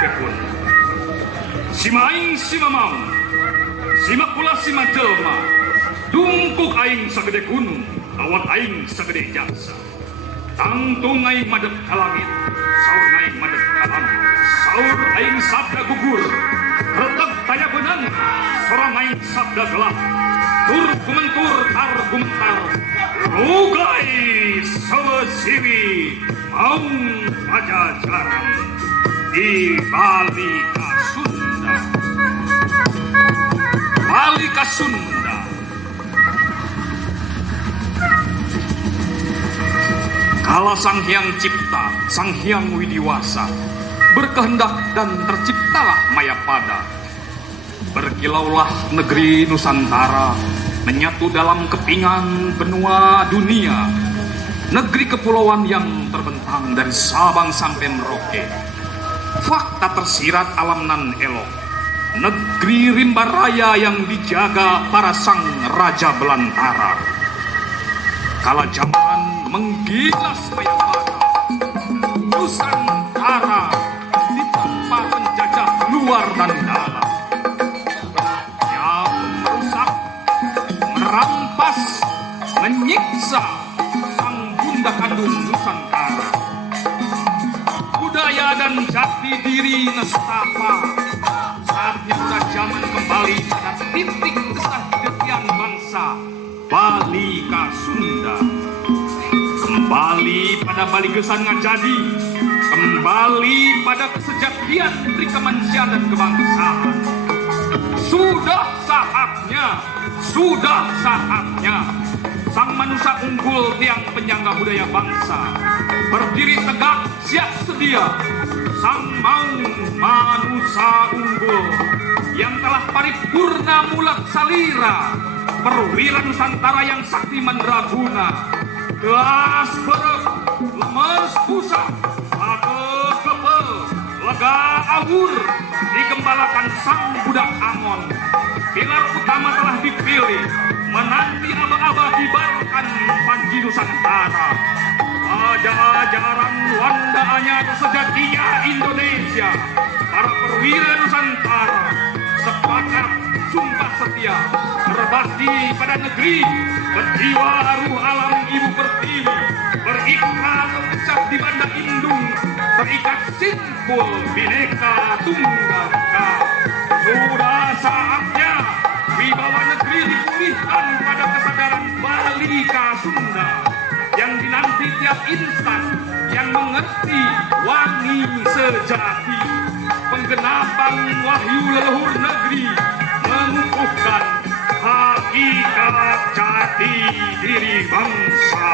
pepun. Sima aing sima mau, sima kula sima jelma, dungkuk aing sagede gunung, awat aing sagede jaksa. Tangtung aing madep ka langit, saur aing madep ka langit, saur aing sabda gugur, retek taya benang, sorang aing sabda gelap, tur gumentur tar gumentar, rugai sewesiwi, maung pajajaran di Bali ka Sunda. Bali ka Sunda. Kala Sang Hyang Cipta, Sang Hyang Widiwasa, berkehendak dan terciptalah Mayapada. Berkilaulah negeri Nusantara, menyatu dalam kepingan benua dunia. Negeri kepulauan yang terbentang dari Sabang sampai Merauke. Fakta tersirat alam nan elok. Negeri rimba raya yang dijaga para sang raja belantara. Kala zaman menggilas Mayapada, Nusantara ditempa penjajah luar dan dalam. Yang merusak, merampas, menyiksa sang bunda kandung Nusantara. Budaya dan jati diri nestapa. Saatnya sudah zaman kembali pada titik kesatuan bangsa Bali ka Sunda. Kembali pada Bali Gesan Ngajadi, kembali pada kesejatian Tri Kemanusiaan dan Kebangsaan. Sudah saatnya sang manusia unggul tiang penyangga budaya bangsa berdiri tegak siap sedia. Sang maung manusia unggul yang telah paripurna mulak salira, perwira Nusantara yang sakti mandraguna. Gelas berek, lemes pusat, mata kebel, lega awur, digembalakan sang budak Amon. Pilar utama telah dipilih, menanti aba-aba kibarkan panji Nusantara. Ajaran Wanda anyar sejatinya Indonesia, para perwira Nusantara sepakat sumpah setia berbakti pada negeri, berjiwa ruh alam ibu pertiwi, berikat terpecah di banda indung, terikat simpul bineka tunggal ika. Sudah saatnya wibawa negeri dipulihkan pada kesadaran Bali ka Sunda yang dinanti tiap insan yang mengerti wangi sejati. Penggenapan wahyu leluhur negeri mengukuhkan hakikat jati diri bangsa.